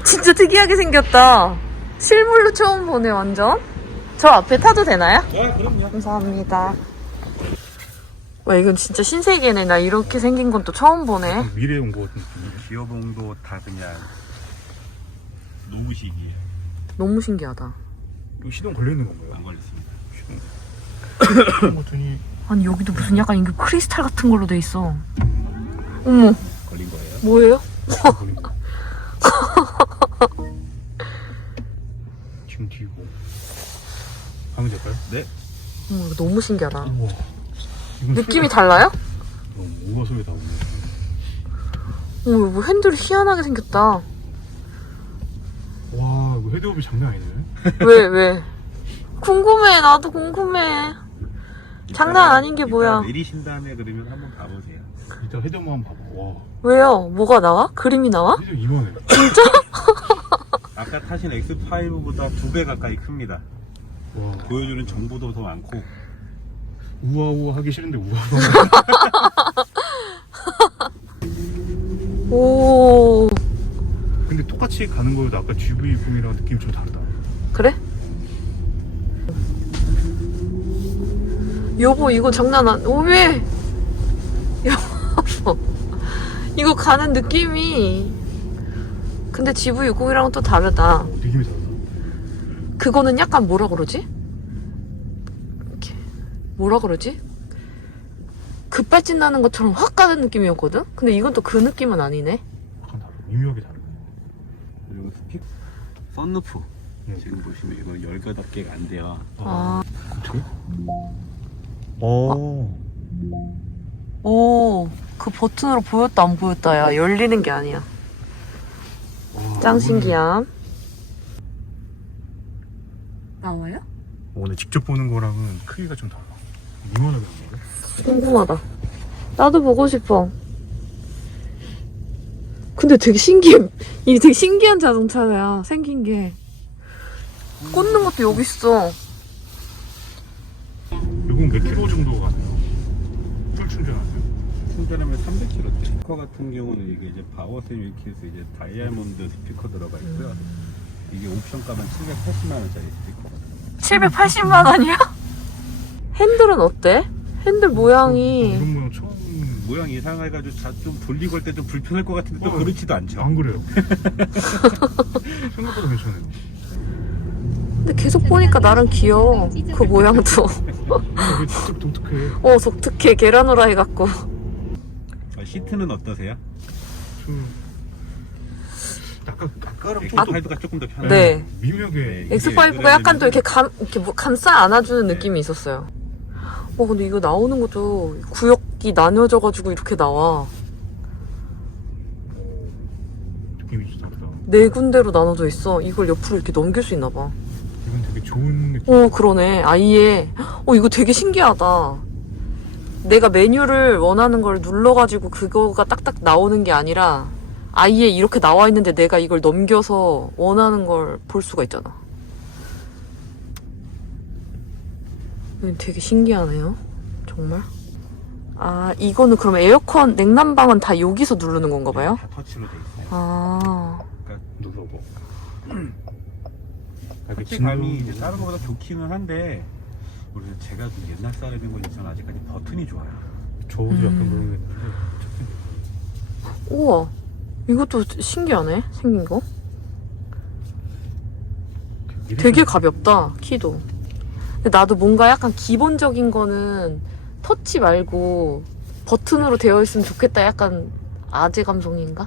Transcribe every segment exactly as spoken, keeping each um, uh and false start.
진짜 특이하게 생겼다. 실물로 처음 보네, 완전. 저 앞에 타도 되나요? 네, 그럼요. 감사합니다. 와, 이건 진짜 신세계네. 나 이렇게 생긴 건 또 처음 보네. 미래에 온 것 같은 느낌이에요. 기어봉도 다 그냥 노무식이에요. 너무 신기하다. 이거 시동 걸려있는 건가요? 안 걸렸습니다. 시동. 버튼이 아니, 여기도 무슨 약간 이게 크리스탈 같은 걸로 돼 있어. 어머, 걸린 거예요? 뭐예요? 걸린 거. 지금 뒤고. 가면 될까요? 네. 어머, 이거 너무 신기하다. 우와. 이건 느낌이 소리가- 달라요? 너무 우와 소리 나오네. 어머, 뭐 핸들이 희한하게 생겼다. 와, 이거 헤드업이 장난 아니네. 왜, 왜? 궁금해, 나도 궁금해. 장난 아닌 게 뭐야. 내리신 다음에 그러면 한번 봐보세요. 일단 헤드업만 한번 봐봐. 와, 왜요? 뭐가 나와? 그림이 나와? 헤드업 이만해. 아까 타신 엑스 파이브보다 두 배 가까이 큽니다. 와, 보여주는 정보도 더 많고. 우아우아 하기 싫은데 우아. 오, 근데 똑같이 가는 거여도 아까 지브이풍이랑 느낌이 좀 다르다. 그래? 여보, 이거 장난 안, 오, 왜? 여보, 이거 가는 느낌이. 근데 지브이육십이랑은 또 다르다. 어, 느낌이 다르다. 그거는 약간 뭐라 그러지? 이렇게 뭐라 그러지? 급발진 나는 것처럼 확 가는 느낌이었거든? 근데 이건 또 그 느낌은 아니네. 약간 다르다. 미묘하게 다르네. 그리고 스피커, 썬루프. 네. 지금 보시면 이거 열여덟 개가 안 돼요. 아, 어떻게? 어. 오, 그 버튼으로 보였다 안 보였다 야 열리는 게 아니야. 와, 짱 이거는- 신기함. 나와요? 오늘 직접 보는 거랑은 크기가 좀 달라. 이만하게 나온 거야? 궁금하다. 나도 보고 싶어. 근데 되게 신기해. 이게 되게 신기한 자동차야. 생긴 게. 꽂는 것도 여기 있어. 이건 몇 킬로 정도 가나요? 풀 충전하세요? 충전하면 삼백 킬로미터. 스피커 같은 경우는 이게 이제 바워셈 위키에서 이제 다이아몬드 스피커 들어가 있고요. 이게 옵션 값은 칠백팔십만 원짜리 스피커거든요. 칠백팔십만 원이야? 핸들은 어때? 핸들 모양이. 이런 모양 처음. 모양 이상해가지고 자- 좀 돌리고 할 때 좀 불편할 것 같은데 또 어. 그렇지도 않죠. 안 그래요. 생각보다 괜찮아요. 근데 계속 보니까 나름 귀여워. 그 모양도. 이게 진짜 독특해. 어, 독특해. 계란 후라이 같고. 어, 시트는 어떠세요? 좀 약간 아까랑 엑스 좀 파이브가 조금 더 편해요. 네. 미묘하게. 네. 엑스파이브가 약간 또 이렇게 감, 이렇게 뭐 감싸 안아주는 느낌이 있었어요. 어, 근데 이거 나오는 것도 구역이 나뉘어져가지고 이렇게 나와. 느낌이 좀 다르다. 네 군데로 나눠져 있어. 이걸 옆으로 이렇게 넘길 수 있나 봐. 이건 되게 좋은 느낌. 어, 그러네. 아예. 어, 이거 되게 신기하다. 내가 메뉴를 원하는 걸 눌러가지고 그거가 딱딱 나오는 게 아니라 아예 이렇게 나와 있는데 내가 이걸 넘겨서 원하는 걸 볼 수가 있잖아. 이거 되게 신기하네요. 정말. 아, 이거는 그럼 에어컨, 냉난방은 다 여기서 누르는 건가 봐요? 다 터치로 돼 있어요. 아, 누르고. 이렇게 터치감이 이제 진동- 다른 것보다 좋기는 한데 우리 제가 좀 옛날 사람인 건 있지만 아직까지 버튼이 좋아요. 저도 음. 약간 그런 게 있는데. 우와. 이것도 신기하네. 생긴 거. 되게 가볍다, 키도. 근데 나도 뭔가 약간 기본적인 거는 터치 말고 버튼으로 되어 있으면 좋겠다. 약간 아재 감성인가?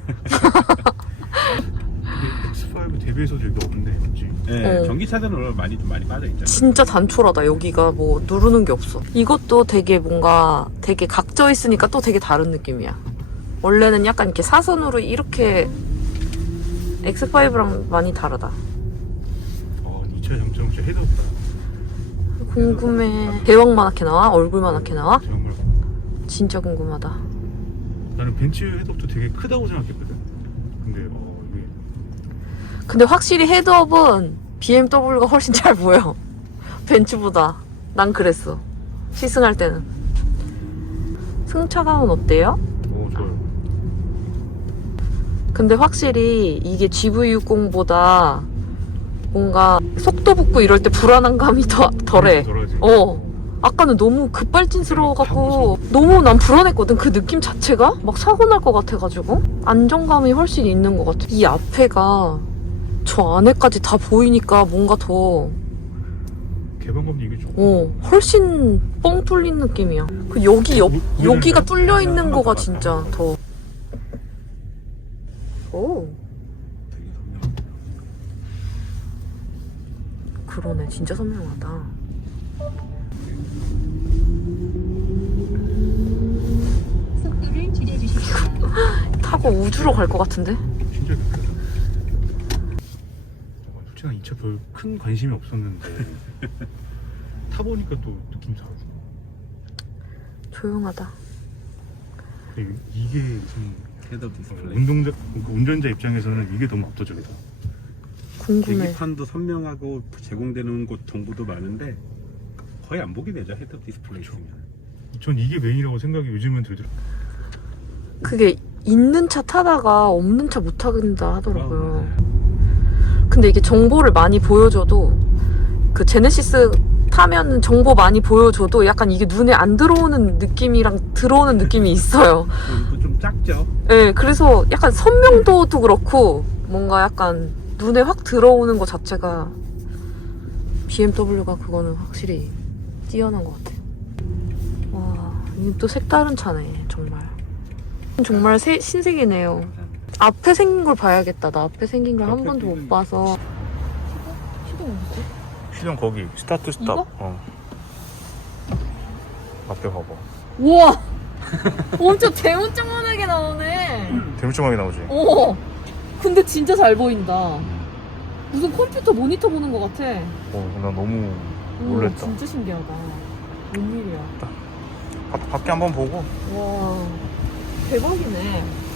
근데 엑스파이브 대비해서도 여기 없네, 그치? 네, 어. 전기차들은 오늘 많이 좀 많이 빠져 있잖아요. 진짜 단촐하다. 여기가 뭐 누르는 게 없어. 이것도 되게 뭔가 되게 각져 있으니까 또 되게 다른 느낌이야. 원래는 약간 이렇게 사선으로 이렇게 엑스파이브랑 많이 다르다. 어, 이 차 장점은 진짜 헤드업이다. 궁금해. 대왕만하게 나와? 얼굴만하게 나와? 정말. 진짜 궁금하다. 나는 벤츠 헤드업도 되게 크다고 생각했거든. 근데 어 이게 근데 확실히 헤드업은 비엠더블유가 훨씬 잘 보여. 벤츠보다. 난 그랬어. 시승할 때는. 승차감은 어때요? 어 좋아요. 근데 확실히 이게 지브이육십보다 뭔가 속도 붙고 이럴 때 불안한 감이 더 덜해. 덜하지. 어. 아까는 너무 급발진스러워갖고 너무 난 불안했거든. 그 느낌 자체가 막 사고 날 것 같아가지고 안정감이 훨씬 있는 것 같아. 이 앞에가 저 안에까지 다 보이니까 뭔가 더 개방감도 이게 좀. 어, 훨씬 뻥 뚫린 느낌이야. 그 여기 옆, 여기가 뚫려 있는 거가 진짜 더. 오, 되게 선명하다. 그러네. 진짜 선명하다. 속도를 줄여주십시오. 타고 우주로 갈 것 같은데? 진짜 좋다. 솔직히 난 이 차 별 큰 관심이 없었는데 타보니까 또 느낌 다르고. 조용하다. 근데 이게 좀 헤드업 디스플레이. 운동자, 그 운전자 입장에서는 이게 너무 압도적이다. 궁금해. 계기판도 선명하고 제공되는 곳 정보도 많은데 거의 안 보게 되죠, 헤드업 디스플레이 있으면. 전 이게 메인이라고 생각이 요즘은 들더라고요. 그게 있는 차 타다가 없는 차 못 타긴다 하더라고요. 아, 근데 이게 정보를 많이 보여줘도 그 제네시스 타면 정보 많이 보여줘도 약간 이게 눈에 안 들어오는 느낌이랑 들어오는 느낌이 있어요. 또 좀 작죠? 네, 그래서 약간 선명도도 그렇고 뭔가 약간 눈에 확 들어오는 것 자체가 비엠더블유가 그거는 확실히 뛰어난 것 같아요. 와, 이게 또 색다른 차네, 정말. 정말 새, 신세계네요. 앞에 생긴 걸 봐야겠다. 나 앞에 생긴 걸 한 앞에 번도 못 생긴 봐서. 시동 어디? 시동 거기 스타트 스탑. 이거? 어. 앞에 봐봐. 우와! 엄청 대문짝만하게 나오네. 대물조망이 나오지. 어. 근데 진짜 잘 보인다. 무슨 컴퓨터 모니터 보는 것 같아. 어, 나 너무 우와, 놀랬다. 진짜 신기하다. 웬일이야. 바, 밖에 한번 보고. 와, 대박이네.